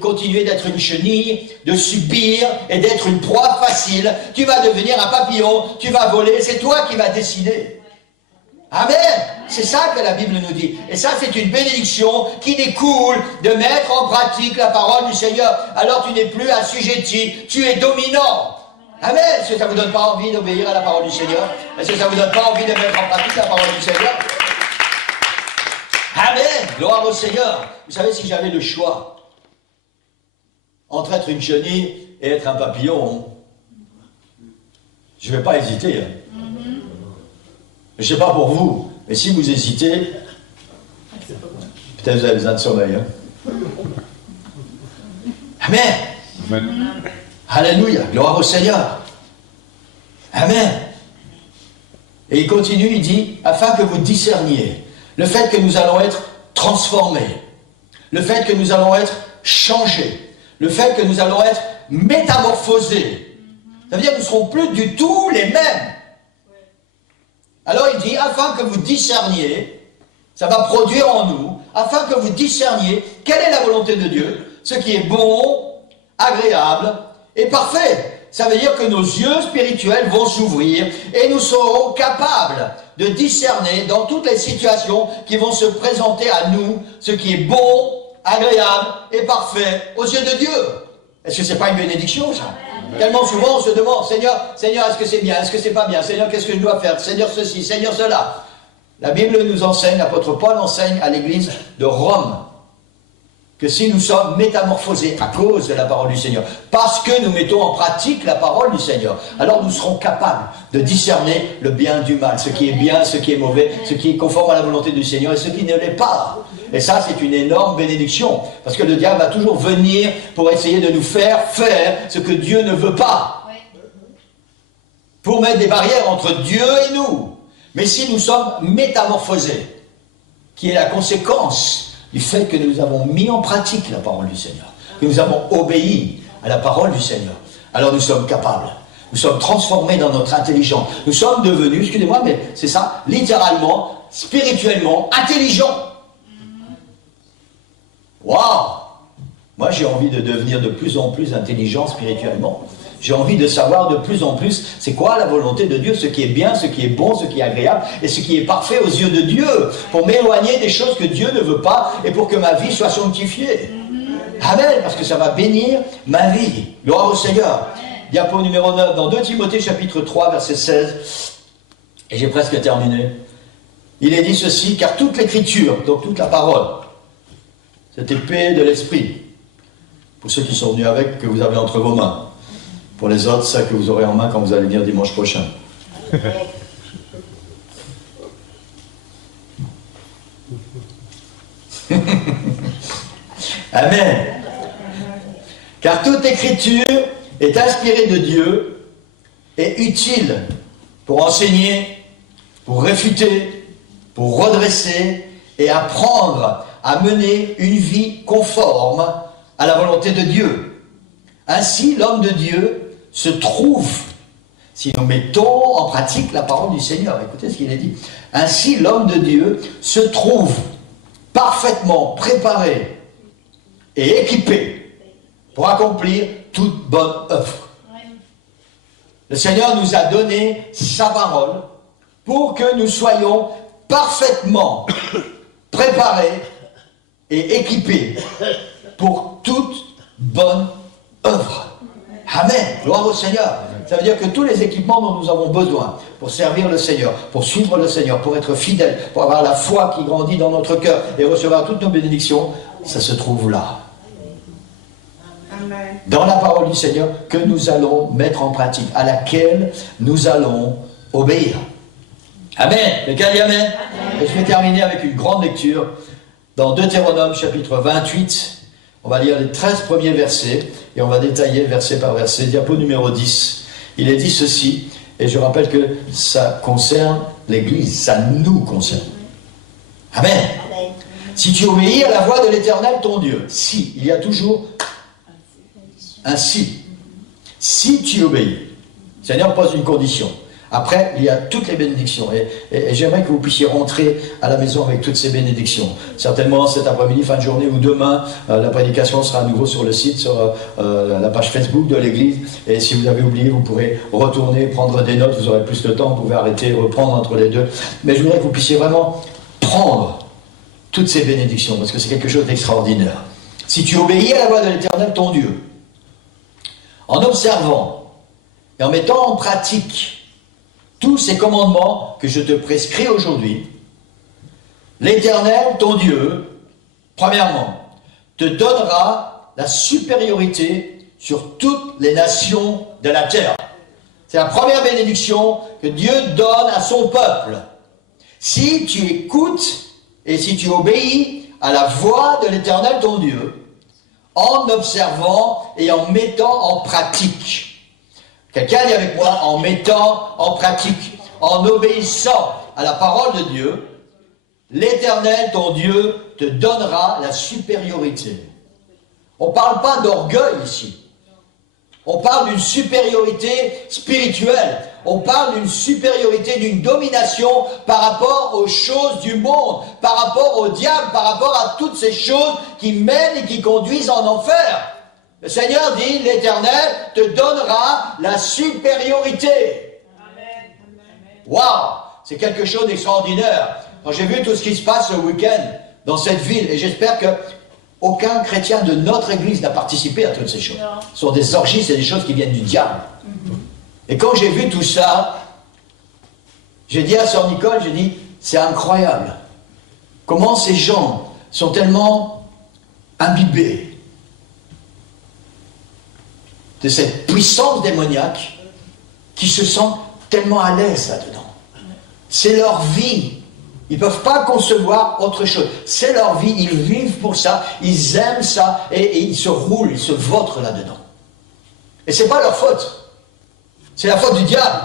continuer d'être une chenille, de subir et d'être une proie facile, tu vas devenir un papillon, tu vas voler, c'est toi qui vas décider. Amen. C'est ça que la Bible nous dit. Et ça, c'est une bénédiction qui découle de mettre en pratique la parole du Seigneur. Alors tu n'es plus assujetti, tu es dominant. Amen. Est-ce que ça ne vous donne pas envie d'obéir à la parole du Seigneur? Est-ce que ça ne vous donne pas envie de mettre en pratique la parole du Seigneur? Amen. Gloire au Seigneur. Vous savez, si j'avais le choix entre être une chenille et être un papillon, je ne vais pas hésiter. Je ne sais pas pour vous, mais si vous hésitez, peut-être vous avez besoin de sommeil. Amen. Amen. Alléluia. Gloire au Seigneur. Amen. Et il continue, il dit, afin que vous discerniez le fait que nous allons être transformés, le fait que nous allons être changés, le fait que nous allons être métamorphosés. Ça veut dire que nous ne serons plus du tout les mêmes. Alors il dit, afin que vous discerniez, ça va produire en nous, afin que vous discerniez quelle est la volonté de Dieu, ce qui est bon, agréable et parfait. Ça veut dire que nos yeux spirituels vont s'ouvrir et nous serons capables de discerner dans toutes les situations qui vont se présenter à nous ce qui est bon, agréable et parfait aux yeux de Dieu. Est-ce que c'est pas une bénédiction, ça? Tellement souvent on se demande, Seigneur, est-ce que c'est bien, est-ce que c'est pas bien, Seigneur, qu'est-ce que je dois faire, Seigneur ceci, Seigneur cela. La Bible nous enseigne, l'apôtre Paul enseigne à l'église de Rome, que si nous sommes métamorphosés à cause de la parole du Seigneur, parce que nous mettons en pratique la parole du Seigneur, alors nous serons capables de discerner le bien du mal, ce qui est bien, ce qui est mauvais, ce qui est conforme à la volonté du Seigneur et ce qui ne l'est pas. Et ça, c'est une énorme bénédiction, parce que le diable va toujours venir pour essayer de nous faire ce que Dieu ne veut pas, pour mettre des barrières entre Dieu et nous. Mais si nous sommes métamorphosés, qui est la conséquence du fait que nous avons mis en pratique la parole du Seigneur, que nous avons obéi à la parole du Seigneur, alors nous sommes capables, nous sommes transformés dans notre intelligence, nous sommes devenus, excusez-moi, mais c'est ça, littéralement, spirituellement intelligents. Waouh! Moi j'ai envie de devenir de plus en plus intelligent spirituellement. J'ai envie de savoir de plus en plus c'est quoi la volonté de Dieu, ce qui est bien, ce qui est bon, ce qui est agréable et ce qui est parfait aux yeux de Dieu, pour m'éloigner des choses que Dieu ne veut pas et pour que ma vie soit sanctifiée. Amen, parce que ça va bénir ma vie. Gloire au Seigneur. Diapo numéro 9, dans 2 Timothée chapitre 3, verset 16, et j'ai presque terminé. Il est dit ceci, car toute l'écriture, donc toute la parole, cette épée de l'esprit, pour ceux qui sont venus avec, que vous avez entre vos mains. Pour les autres, ça que vous aurez en main quand vous allez venir dimanche prochain. Amen. Car toute écriture est inspirée de Dieu et utile pour enseigner, pour réfuter, pour redresser et apprendre à mener une vie conforme à la volonté de Dieu. Ainsi, l'homme de Dieu se trouve, si nous mettons en pratique la parole du Seigneur, écoutez ce qu'il est dit, ainsi l'homme de Dieu se trouve parfaitement préparé et équipé pour accomplir toute bonne œuvre. Le Seigneur nous a donné sa parole pour que nous soyons parfaitement préparés et équipés pour toute bonne œuvre. Amen. Gloire au Seigneur. Ça veut dire que tous les équipements dont nous avons besoin pour servir le Seigneur, pour suivre le Seigneur, pour être fidèles, pour avoir la foi qui grandit dans notre cœur et recevoir toutes nos bénédictions, ça se trouve là. Amen. Dans la parole du Seigneur que nous allons mettre en pratique, à laquelle nous allons obéir. Amen. Quelqu'un dit Amen. Amen. Et je vais terminer avec une grande lecture dans Deutéronome chapitre 28. On va lire les 13 premiers versets et on va détailler verset par verset. Diapo numéro 10. Il est dit ceci, et je rappelle que ça concerne l'Église, ça nous concerne. Amen. Amen. Si tu obéis à la voix de l'Éternel ton Dieu, si, il y a toujours un si. Si tu obéis. Le Seigneur pose une condition. Après, il y a toutes les bénédictions. Et j'aimerais que vous puissiez rentrer à la maison avec toutes ces bénédictions. Certainement cet après-midi, fin de journée ou demain, la prédication sera à nouveau sur le site, sur la page Facebook de l'église. Et si vous avez oublié, vous pourrez retourner, prendre des notes, vous aurez plus de temps, vous pouvez arrêter, reprendre entre les deux. Mais je voudrais que vous puissiez vraiment prendre toutes ces bénédictions, parce que c'est quelque chose d'extraordinaire. Si tu obéis à la voix de l'Éternel, ton Dieu, en observant et en mettant en pratique tous ces commandements que je te prescris aujourd'hui, l'Éternel, ton Dieu, premièrement, te donnera la supériorité sur toutes les nations de la terre. C'est la première bénédiction que Dieu donne à son peuple. Si tu écoutes et si tu obéis à la voix de l'Éternel, ton Dieu, en observant et en mettant en pratique. Quelqu'un dit avec moi, en mettant en pratique, en obéissant à la parole de Dieu, l'Éternel, ton Dieu, te donnera la supériorité. On ne parle pas d'orgueil ici. On parle d'une supériorité spirituelle. On parle d'une supériorité, d'une domination par rapport aux choses du monde, par rapport au diable, par rapport à toutes ces choses qui mènent et qui conduisent en enfer. Le Seigneur dit, l'Éternel te donnera la supériorité. Waouh, c'est quelque chose d'extraordinaire. Quand j'ai vu tout ce qui se passe ce week-end dans cette ville, et j'espère que aucun chrétien de notre église n'a participé à toutes ces choses. Ce sont des orgies, c'est des choses qui viennent du diable. Et quand j'ai vu tout ça, j'ai dit à sœur Nicole, j'ai dit, c'est incroyable. Comment ces gens sont tellement imbibés de cette puissance démoniaque qui se sentent tellement à l'aise là-dedans. C'est leur vie. Ils ne peuvent pas concevoir autre chose. C'est leur vie, ils vivent pour ça, ils aiment ça, et ils se roulent, ils se vautrent là-dedans. Et ce n'est pas leur faute. C'est la faute du diable.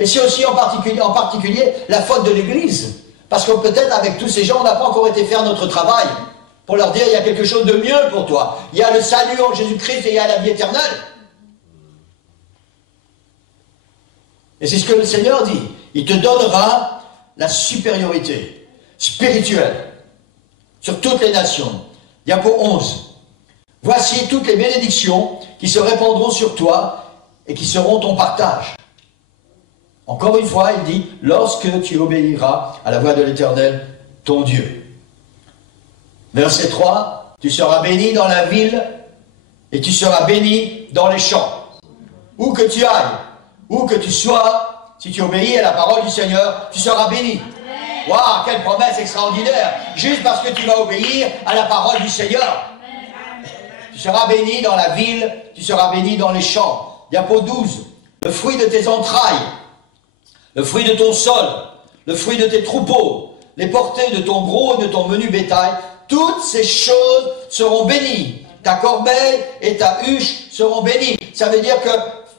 Et c'est aussi en particulier la faute de l'Église. Parce que peut-être avec tous ces gens, on n'a pas encore été faire notre travail. Pour leur dire, il y a quelque chose de mieux pour toi. Il y a le salut en Jésus-Christ et il y a la vie éternelle. Et c'est ce que le Seigneur dit. Il te donnera la supériorité spirituelle sur toutes les nations. Diapo 11. Voici toutes les bénédictions qui se répandront sur toi et qui seront ton partage. Encore une fois, il dit, lorsque tu obéiras à la voix de l'Éternel, ton Dieu. Verset 3, tu seras béni dans la ville et tu seras béni dans les champs. Où que tu ailles, où que tu sois, si tu obéis à la parole du Seigneur, tu seras béni. Waouh, quelle promesse extraordinaire! Juste parce que tu vas obéir à la parole du Seigneur. Tu seras béni dans la ville, tu seras béni dans les champs. Diapo 12, le fruit de tes entrailles, le fruit de ton sol, le fruit de tes troupeaux, les portées de ton gros et de ton menu bétail, toutes ces choses seront bénies. Ta corbeille et ta huche seront bénies. Ça veut dire que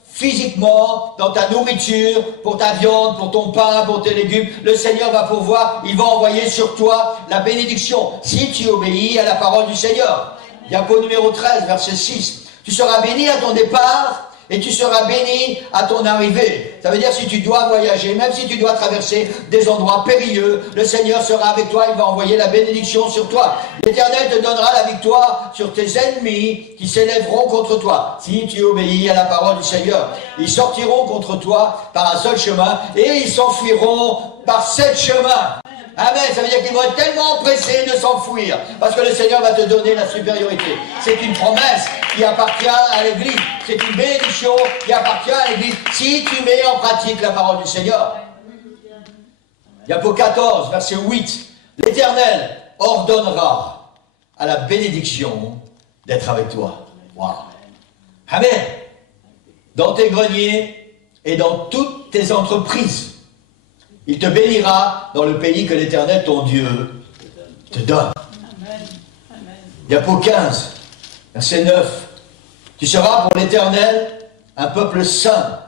physiquement, dans ta nourriture, pour ta viande, pour ton pain, pour tes légumes, le Seigneur va pourvoir, il va envoyer sur toi la bénédiction, si tu obéis à la parole du Seigneur. Diapo numéro 13, verset 6. Tu seras béni à ton départ et tu seras béni à ton arrivée. Ça veut dire si tu dois voyager, même si tu dois traverser des endroits périlleux, le Seigneur sera avec toi, il va envoyer la bénédiction sur toi. L'Éternel te donnera la victoire sur tes ennemis qui s'élèveront contre toi. Si tu obéis à la parole du Seigneur, ils sortiront contre toi par un seul chemin et ils s'enfuiront par 7 chemins. Amen, ça veut dire qu'ils vont être tellement pressés de s'enfuir, parce que le Seigneur va te donner la supériorité. C'est une promesse qui appartient à l'Église. C'est une bénédiction qui appartient à l'Église, si tu mets en pratique la parole du Seigneur. Diapo 14, verset 8. L'Éternel ordonnera à la bénédiction d'être avec toi. Wow. Amen. Dans tes greniers et dans toutes tes entreprises. Il te bénira dans le pays que l'Éternel, ton Dieu, te donne. Diapo 15, verset 9. Tu seras pour l'Éternel un peuple saint,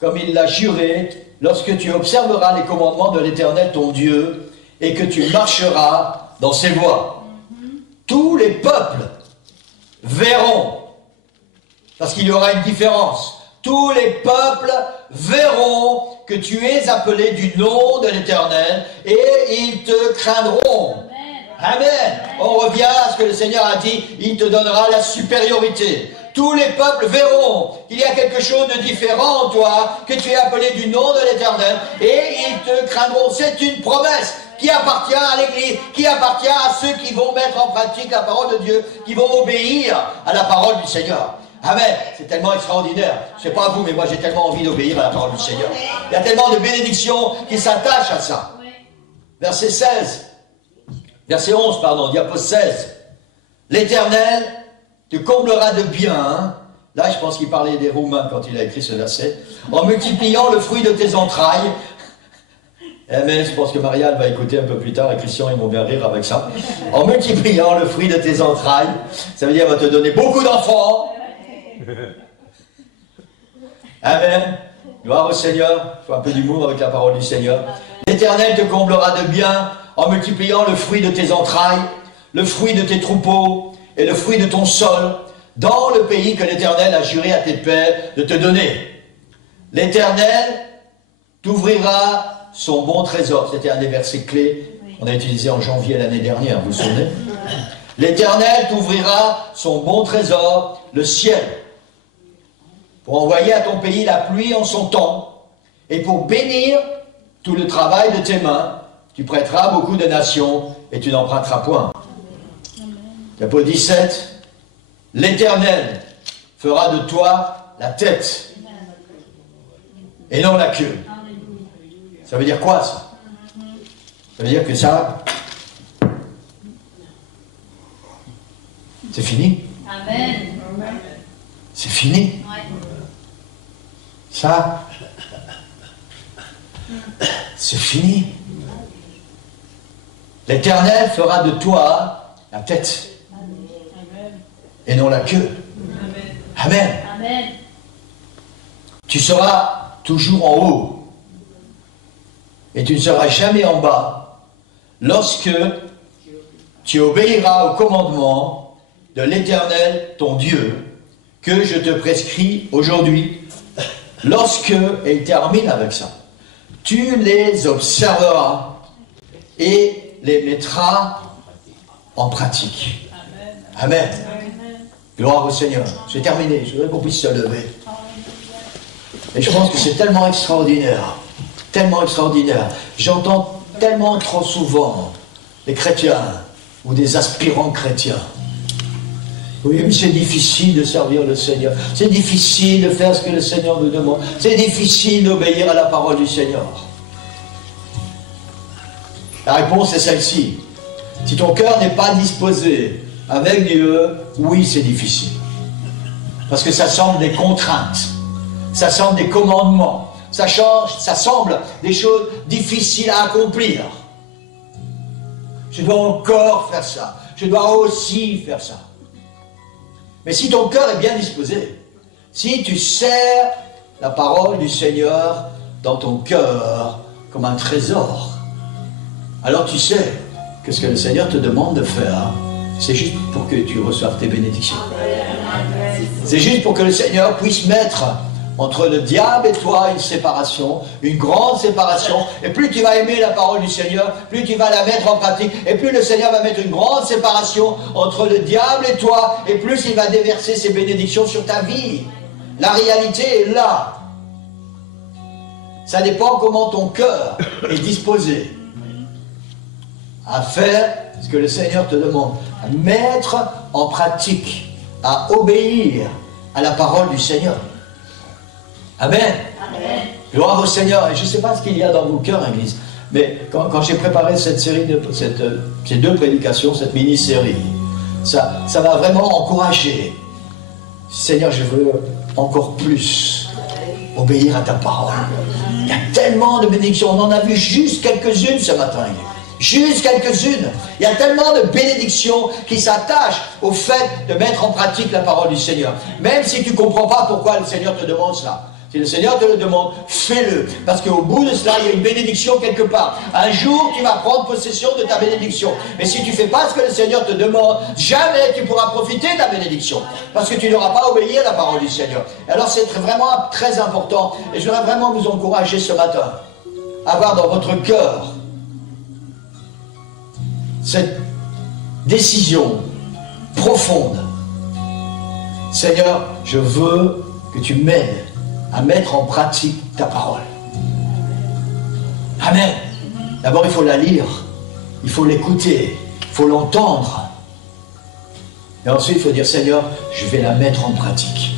comme il l'a juré, lorsque tu observeras les commandements de l'Éternel, ton Dieu, et que tu marcheras dans ses voies. Tous les peuples verront Parce qu'il y aura une différence. Tous les peuples verront que tu es appelé du nom de l'Éternel et ils te craindront. Amen. On revient à ce que le Seigneur a dit, il te donnera la supériorité. Tous les peuples verront qu'il y a quelque chose de différent en toi, que tu es appelé du nom de l'Éternel et ils te craindront. C'est une promesse qui appartient à l'Église, qui appartient à ceux qui vont mettre en pratique la parole de Dieu, qui vont obéir à la parole du Seigneur. Amen. C'est tellement extraordinaire. Je ne sais pas vous, mais moi j'ai tellement envie d'obéir à la parole du Seigneur. Il y a tellement de bénédictions qui s'attachent à ça. Verset 16. Verset 11, pardon, diapo 16. L'Éternel te comblera de bien. Là, je pense qu'il parlait des Roumains quand il a écrit ce verset. En multipliant le fruit de tes entrailles. Amen. Je pense que Marianne va écouter un peu plus tard et Christian, ils vont bien rire avec ça. En multipliant le fruit de tes entrailles. Ça veut dire qu'il va te donner beaucoup d'enfants. Amen. Gloire au Seigneur. Il faut un peu d'humour avec la parole du Seigneur. L'Éternel te comblera de bien en multipliant le fruit de tes entrailles, le fruit de tes troupeaux et le fruit de ton sol, dans le pays que l'Éternel a juré à tes pères de te donner. L'Éternel t'ouvrira son bon trésor. C'était un des versets clés qu'on a utilisé en janvier l'année dernière, vous vous souvenez? L'Éternel t'ouvrira son bon trésor, le ciel, pour envoyer à ton pays la pluie en son temps, et pour bénir tout le travail de tes mains. Tu prêteras beaucoup de nations, et tu n'emprunteras point. Diapo 17. L'Éternel fera de toi la tête, et non la queue. Ça veut dire quoi, ça? Ça veut dire que ça, c'est fini. Amen. C'est fini. Ça, c'est fini. L'Éternel fera de toi la tête et non la queue. Amen. Amen. Tu seras toujours en haut et tu ne seras jamais en bas lorsque tu obéiras au commandement de l'Éternel, ton Dieu, que je te prescris aujourd'hui. Lorsque, et il termine avec ça, tu les observeras et les mettras en pratique. Amen. Gloire au Seigneur. J'ai terminé, je voudrais qu'on puisse se lever. Et je pense que c'est tellement extraordinaire. Tellement extraordinaire. J'entends tellement trop souvent des chrétiens ou des aspirants chrétiens. Oui, mais c'est difficile de servir le Seigneur. C'est difficile de faire ce que le Seigneur nous demande. C'est difficile d'obéir à la parole du Seigneur. La réponse est celle-ci. Si ton cœur n'est pas disposé avec Dieu, oui, c'est difficile. Parce que ça semble des contraintes. Ça semble des commandements. Ça semble des choses difficiles à accomplir. Je dois encore faire ça. Je dois aussi faire ça. Mais si ton cœur est bien disposé, si tu sers la parole du Seigneur dans ton cœur comme un trésor, alors tu sais que ce que le Seigneur te demande de faire, c'est juste pour que tu reçoives tes bénédictions. C'est juste pour que le Seigneur puisse mettre entre le diable et toi une séparation, une grande séparation. Et plus tu vas aimer la parole du Seigneur, plus tu vas la mettre en pratique, et plus le Seigneur va mettre une grande séparation entre le diable et toi, et plus il va déverser ses bénédictions sur ta vie. La réalité est là. Ça dépend comment ton cœur est disposé à faire ce que le Seigneur te demande, à mettre en pratique, à obéir à la parole du Seigneur. Amen. Amen. Gloire au Seigneur. Et je ne sais pas ce qu'il y a dans vos cœurs, Église, mais quand j'ai préparé cette série, ces deux prédications, cette mini-série, ça m'a vraiment encouragé. Seigneur, je veux encore plus obéir à ta parole. Il y a tellement de bénédictions. On en a vu juste quelques-unes ce matin. Juste quelques-unes. Il y a tellement de bénédictions qui s'attachent au fait de mettre en pratique la parole du Seigneur. Même si tu ne comprends pas pourquoi le Seigneur te demande cela. Si le Seigneur te le demande, fais-le. Parce qu'au bout de cela, il y a une bénédiction quelque part. Un jour, tu vas prendre possession de ta bénédiction. Mais si tu ne fais pas ce que le Seigneur te demande, jamais tu pourras profiter de ta bénédiction. Parce que tu n'auras pas obéi à la parole du Seigneur. Alors c'est vraiment très important. Et je voudrais vraiment vous encourager ce matin à avoir dans votre cœur cette décision profonde. Seigneur, je veux que tu m'aides à mettre en pratique ta parole. Amen. D'abord, il faut la lire, il faut l'écouter, il faut l'entendre. Et ensuite, il faut dire, Seigneur, je vais la mettre en pratique.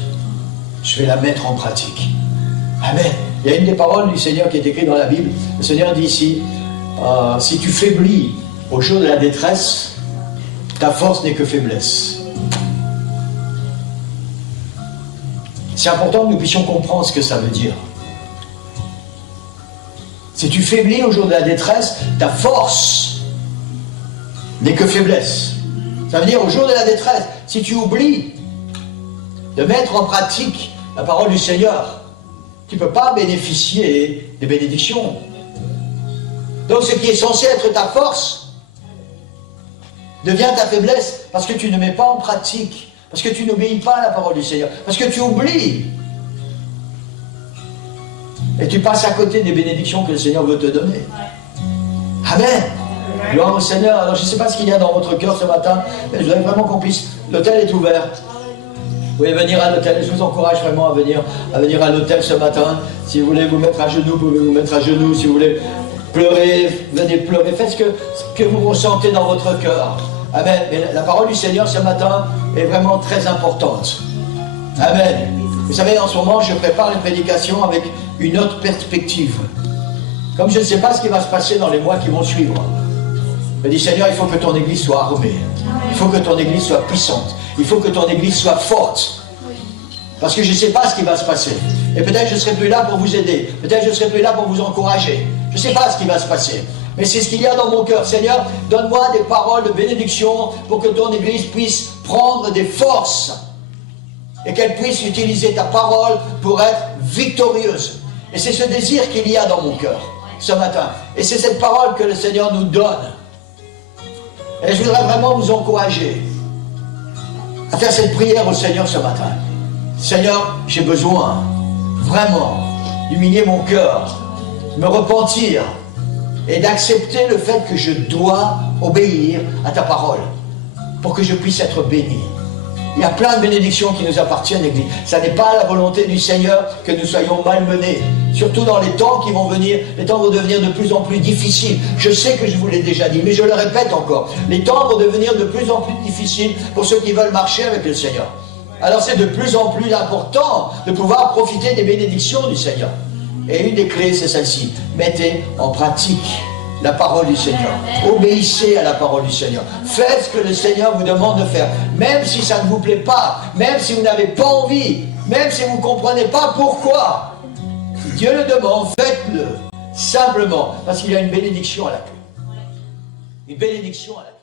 Je vais la mettre en pratique. Amen. Il y a une des paroles du Seigneur qui est écrite dans la Bible. Le Seigneur dit ici, si tu faiblis au jour de la détresse, ta force n'est que faiblesse. C'est important que nous puissions comprendre ce que ça veut dire. Si tu faiblis au jour de la détresse, ta force n'est que faiblesse. Ça veut dire au jour de la détresse, si tu oublies de mettre en pratique la parole du Seigneur, tu ne peux pas bénéficier des bénédictions. Donc ce qui est censé être ta force devient ta faiblesse parce que tu ne mets pas en pratique. Parce que tu n'obéis pas à la parole du Seigneur. Parce que tu oublies. Et tu passes à côté des bénédictions que le Seigneur veut te donner. Amen. Gloire au Seigneur. Alors je ne sais pas ce qu'il y a dans votre cœur ce matin. Mais je voudrais vraiment qu'on puisse... L'hôtel est ouvert. Vous pouvez venir à l'hôtel. Je vous encourage vraiment à venir à l'hôtel ce matin. Si vous voulez vous mettre à genoux, vous pouvez vous mettre à genoux. Si vous voulez pleurer, venez pleurer. Faites ce que vous ressentez dans votre cœur. Amen. Mais la parole du Seigneur ce matin est vraiment très importante. Amen. Vous savez, en ce moment, je prépare une prédication avec une autre perspective. Comme je ne sais pas ce qui va se passer dans les mois qui vont suivre. Je dis, Seigneur, il faut que ton église soit armée. Il faut que ton église soit puissante. Il faut que ton église soit forte. Parce que je ne sais pas ce qui va se passer. Et peut-être je ne serai plus là pour vous aider. Peut-être je ne serai plus là pour vous encourager. Je ne sais pas ce qui va se passer. Mais c'est ce qu'il y a dans mon cœur. Seigneur, donne-moi des paroles de bénédiction pour que ton église puisse prendre des forces et qu'elle puisse utiliser ta parole pour être victorieuse. Et c'est ce désir qu'il y a dans mon cœur ce matin. Et c'est cette parole que le Seigneur nous donne. Et je voudrais vraiment vous encourager à faire cette prière au Seigneur ce matin. Seigneur, j'ai besoin vraiment d'humilier mon cœur, de me repentir et d'accepter le fait que je dois obéir à ta parole pour que je puisse être béni. Il y a plein de bénédictions qui nous appartiennent, Église. Ça n'est pas la volonté du Seigneur que nous soyons malmenés. Surtout dans les temps qui vont venir, les temps vont devenir de plus en plus difficiles. Je sais que je vous l'ai déjà dit, mais je le répète encore. Les temps vont devenir de plus en plus difficiles pour ceux qui veulent marcher avec le Seigneur. Alors c'est de plus en plus important de pouvoir profiter des bénédictions du Seigneur. Et une des clés, c'est celle-ci. Mettez en pratique la parole du Seigneur. Obéissez à la parole du Seigneur. Faites ce que le Seigneur vous demande de faire. Même si ça ne vous plaît pas, même si vous n'avez pas envie, même si vous ne comprenez pas pourquoi. Si Dieu le demande, faites-le. Simplement, parce qu'il y a une bénédiction à la clé. Une bénédiction à la clé.